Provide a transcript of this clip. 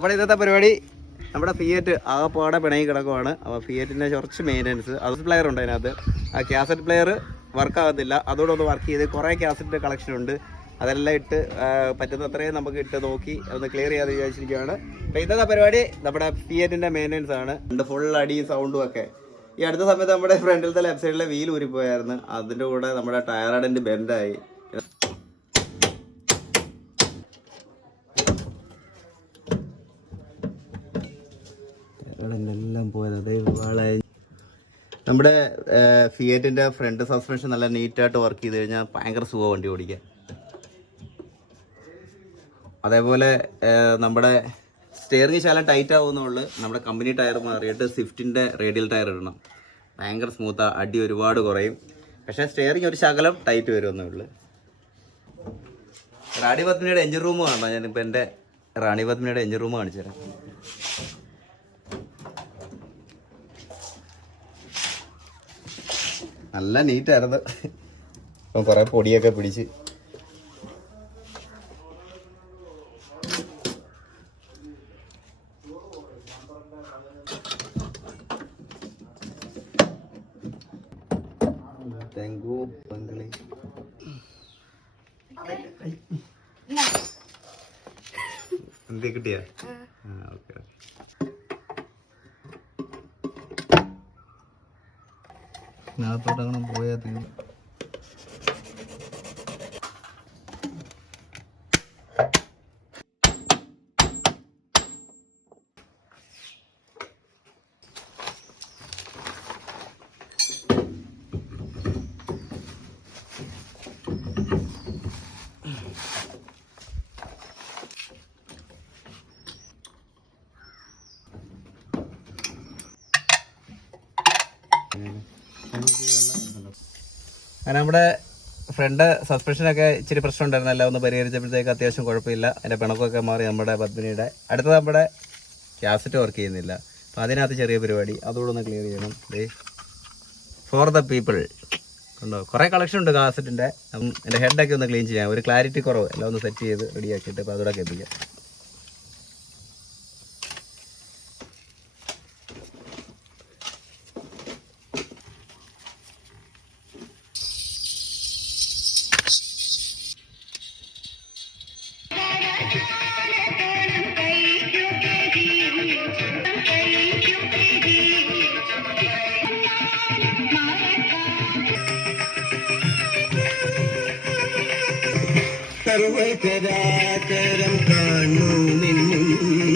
അപ്പോൾ ഇന്നത്തെ പരിപാടി നമ്മുടെ ഫിയറ്റ് ആകെപ്പാടെ പിണങ്ങി കിടക്കുവാണ്. അപ്പോൾ ഫിയറ്റിൻ്റെ കുറച്ച് മെയിൻ്റനൻസ്. അത് പ്ലെയർ ഉണ്ട് അതിനകത്ത്. ആ കാസറ്റ് പ്ലെയർ വർക്കാകത്തില്ല. അതോടെ ഒന്ന് വർക്ക് ചെയ്ത് കുറേ കാസറ്റിൻ്റെ കളക്ഷൻ ഉണ്ട്. അതെല്ലാം ഇട്ട് പറ്റുന്നത്രയും നമുക്ക് ഇട്ട് നോക്കി ഒന്ന് ക്ലിയർ ചെയ്യാതെ വിചാരിച്ചിരിക്കുകയാണ്. അപ്പോൾ ഇന്നത്തെ പരിപാടി നമ്മുടെ ഫിയറ്റിൻ്റെ മെയിൻ്റനൻസ് ആണ്. ഫുൾ അടിയും സൗണ്ടും ഒക്കെ. ഈ അടുത്ത സമയത്ത് നമ്മുടെ ഫ്രണ്ടിലത്തെ ലെഫ്റ്റ് സൈഡിലെ വീൽ ഊരിപ്പോയായിരുന്നു. അതിൻ്റെ കൂടെ നമ്മുടെ ടയർ അഡൻറ്റ് ബെൻഡായി. എല്ലാം പോയത് നമ്മുടെ ഫിയറ്റിൻ്റെ ഫ്രണ്ട് സസ്പെൻഷൻ നല്ല നീറ്റായിട്ട് വർക്ക് ചെയ്ത് കഴിഞ്ഞാൽ ഭയങ്കര സുഖം വണ്ടി ഓടിക്കാൻ. അതേപോലെ നമ്മുടെ സ്റ്റിയറിംഗ് ശാലം ടൈറ്റ് ആവുന്നുള്ളൂ. നമ്മുടെ കമ്പനി ടയർ മാറിയിട്ട് സ്വിഫ്റ്റിൻ്റെ റേഡിയൽ ടയർ ഇടണം. ഭയങ്കര സ്മൂത്താണ്, അടി ഒരുപാട് കുറയും. പക്ഷേ സ്റ്റിയറിംഗ് ഒരു ശകലം ടൈറ്റ് വരുമെന്നേ ഉള്ളൂ. റാണി പത്മിനിയുടെ എഞ്ചിൻ റൂം കാണാം. ഞാനിപ്പോൾ എൻ്റെ റാണി പത്മിനിയുടെ എഞ്ചിൻ റൂം കാണിച്ചു തരാം. നല്ല നീറ്റായിരുന്നു. ഇപ്പം കുറേ പൊടിയൊക്കെ പിടിച്ച് എന്ത് കിട്ടിയാ? Okay okay. ഇതിനകത്തോട്ടങ്ങനെ പോയാൽ തീരും. നമ്മുടെ ഫ്രണ്ട് സസ്പെൻഷനൊക്കെ ഇച്ചിരി പ്രശ്നം ഉണ്ടായിരുന്നു. എല്ലാം ഒന്ന് പരിഹരിച്ചപ്പോഴത്തേക്ക് അത്യാവശ്യം കുഴപ്പമില്ല. അതിൻ്റെ പിണക്കൊക്കെ മാറി. നമ്മുടെ പത്മിനിയുടെ അടുത്തത് നമ്മുടെ കാസറ്റ് വർക്ക് ചെയ്യുന്നില്ല. അപ്പോൾ അതിനകത്ത് ചെറിയ പരിപാടി, അതുകൂടെ ഒന്ന് ക്ലിയർ ചെയ്യണം. ഫോർ ദ പീപ്പിൾ ഉണ്ടോ, കുറേ കളക്ഷൻ ഉണ്ട് കാസറ്റിൻ്റെ. എൻ്റെ ഹെഡൊക്കെ ഒന്ന് ക്ലീൻ ചെയ്യാം. ഒരു ക്ലാരിറ്റി കുറവ്, എല്ലാം ഒന്ന് സെറ്റ് ചെയ്ത് റെഡിയാക്കിയിട്ട് അപ്പോൾ അതോടെ എത്തിക്കാം. സർവചരാചരം കാണൂ നിന്നും